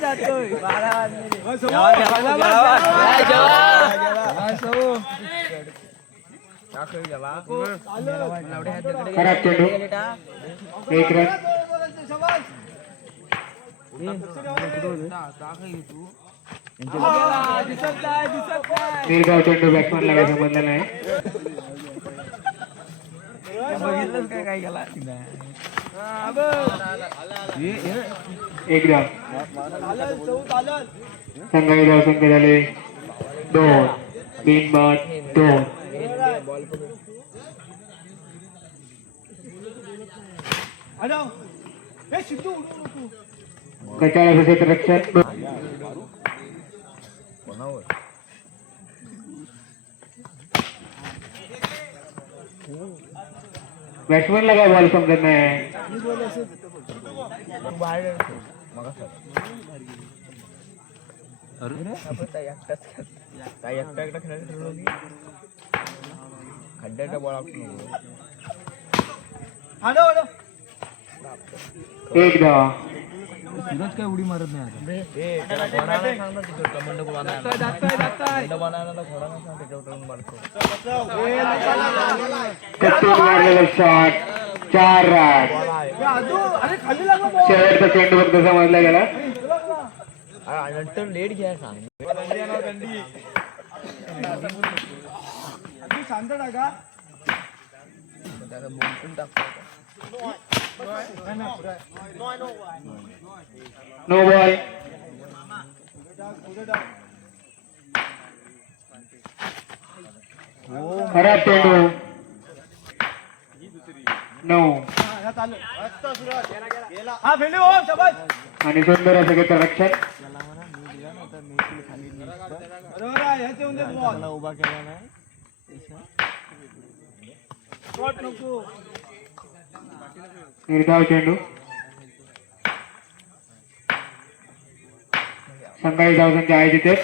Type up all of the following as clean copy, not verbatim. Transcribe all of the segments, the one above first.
जातोय 12 खराब चेंडू एक रन नीरगाव चेंडू बॅट्समॅनला काही समजलं नाही बघितलंच काय केला एक रन संघाचे धावसंख्या झाले 2 3 बाद 2 कचाळ्याचं क्षेत्ररक्षण बॅट्समॅनला काय बॉल समजत नाही खड्ड्याचा बॉल एक धाव सूरज काय उडी मारत नाही मारलेला शॉट 4 रन शेवटचा चेंडू फक्त समजला गेला नंतर लेट घ्या सांग शांत टाका नो बॉल खराब चेंडू 9 आणि सुंदर असं क्षेत्ररक्षण उभा केला नाही निर्धाव चेंडू संघाची धावसंख्या आहे तिथे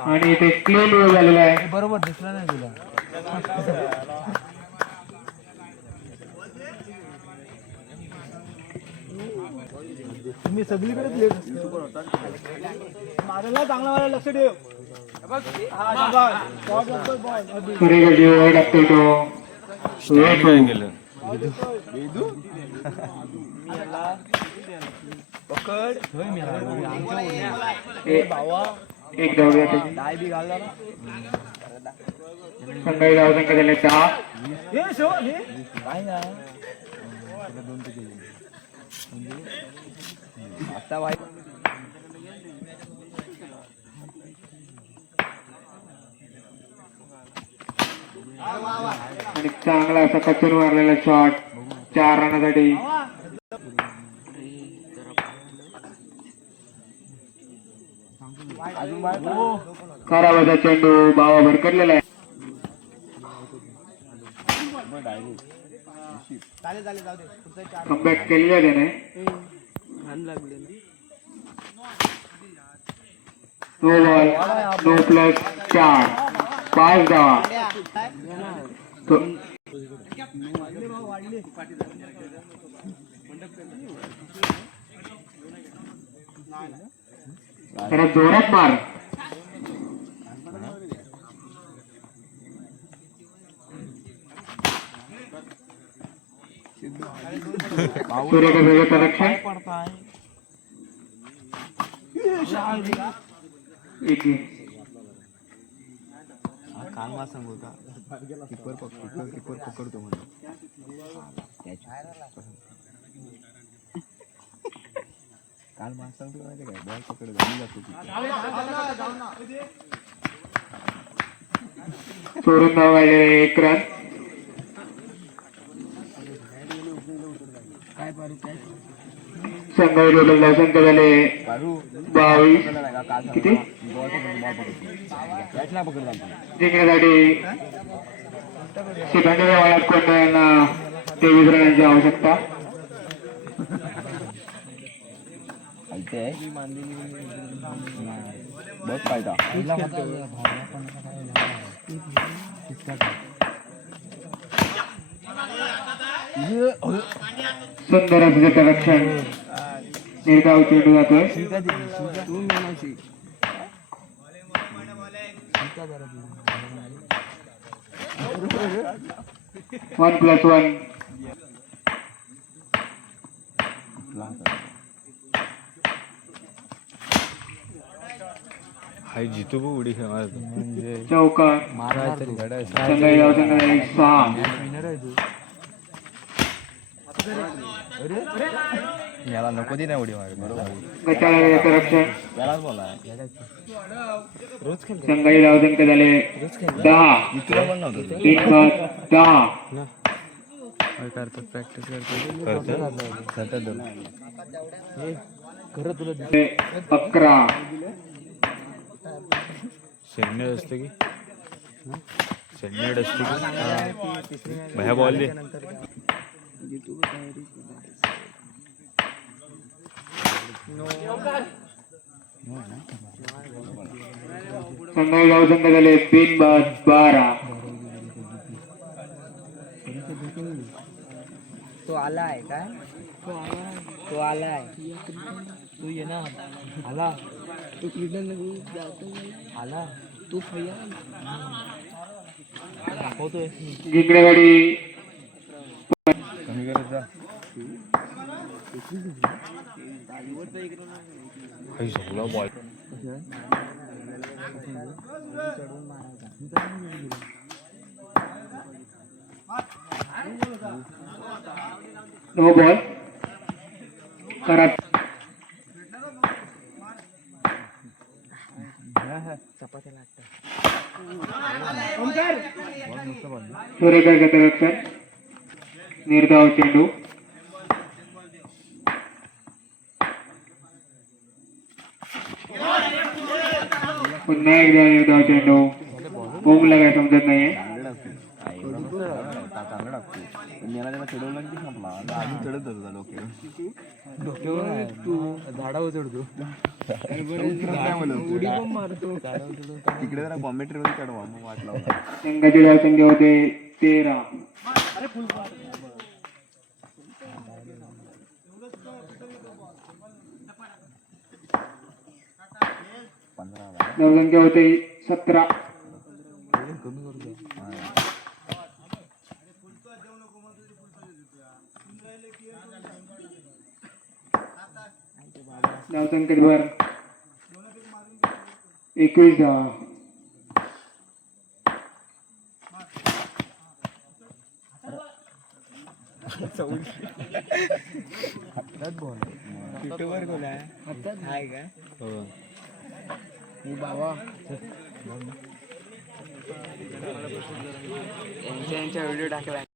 आणि इथे क्लीन वेळ झालेला आहे बरोबर दिसला नाही तुला तुम्ही सगळीकडे लेट मारायला चांगला मला लक्ष ठेव सूर्यगडी वर टाकतो तो पकड एक धाव घ्या त्याची संघाची धावसंख्या झाली 10 आता वाईट आणि चांगला असा कचून मारलेला शॉट 4 रनासाठी खराब असा चेंडू बावा भरकटलेला आहे कमबॅक केलेला आहे त्याने नो बॉल नो प्लस 4 5 धावा जरा जोरात मार सूर्यका रक्षण काल मला सांगू का किपर पकडतो म्हणून काल मला सांगतो माहिती काय बॉल पकड घाली जातो सोडून धाव आले 1 रन संघाची टोटल धावसंख्या झाले 22 किती जिंकण्यासाठी शिखंडीच्या वाळ्यात कोंडा यांना 23 रनांची आवश्यकता बहुत फायदा सुंदर असं क्षेत्ररक्षण. निर्धाव चेंडू जातोय. One plus one. Hi Jitu को उडी खेळणार म्हणजे चौकार. संघाची धावसंख्या झाली 6. याला नको ती नाही उडी मार बरोबर गटाला क्षेत्ररक्षण. यालाच बोला संघाची धावसंख्या झाली 10. तुला पण नव्हतं 3 बाद 10. करतात प्रॅक्टिस करतात 11. सेंड असते की सेंड असते की भया बॉल दे संघाची धावसंख्या झाली 3 बाद 12. तो आलाय काय तो आलाय तू ये ना आला तो आला तू दाखवतोय जिंकण्यासाठी कमी करत जा बॉल नो बॉल. करा. चपात्या लागतात सुरेकर क्षेत्ररक्षण. निर्धाव चेंडू. पुन्हा एकदा निर्धाव चेंडू. बोमला काय समजत नाहीये. चांगलं टाकतो पण याला त्याला चढवलं की संपला आधी चढत होता झाडावर चढतो तिकडे जरा कॉमेंट्री मध्ये चढवा मग वाट लावला संघाची धावसंख्या होते 13. धावसंख्या होते 17. धावसंख्येवर 21 धावा. युट्यूबर कोण आहे काय बाबा यांच्या व्हिडिओ टाकला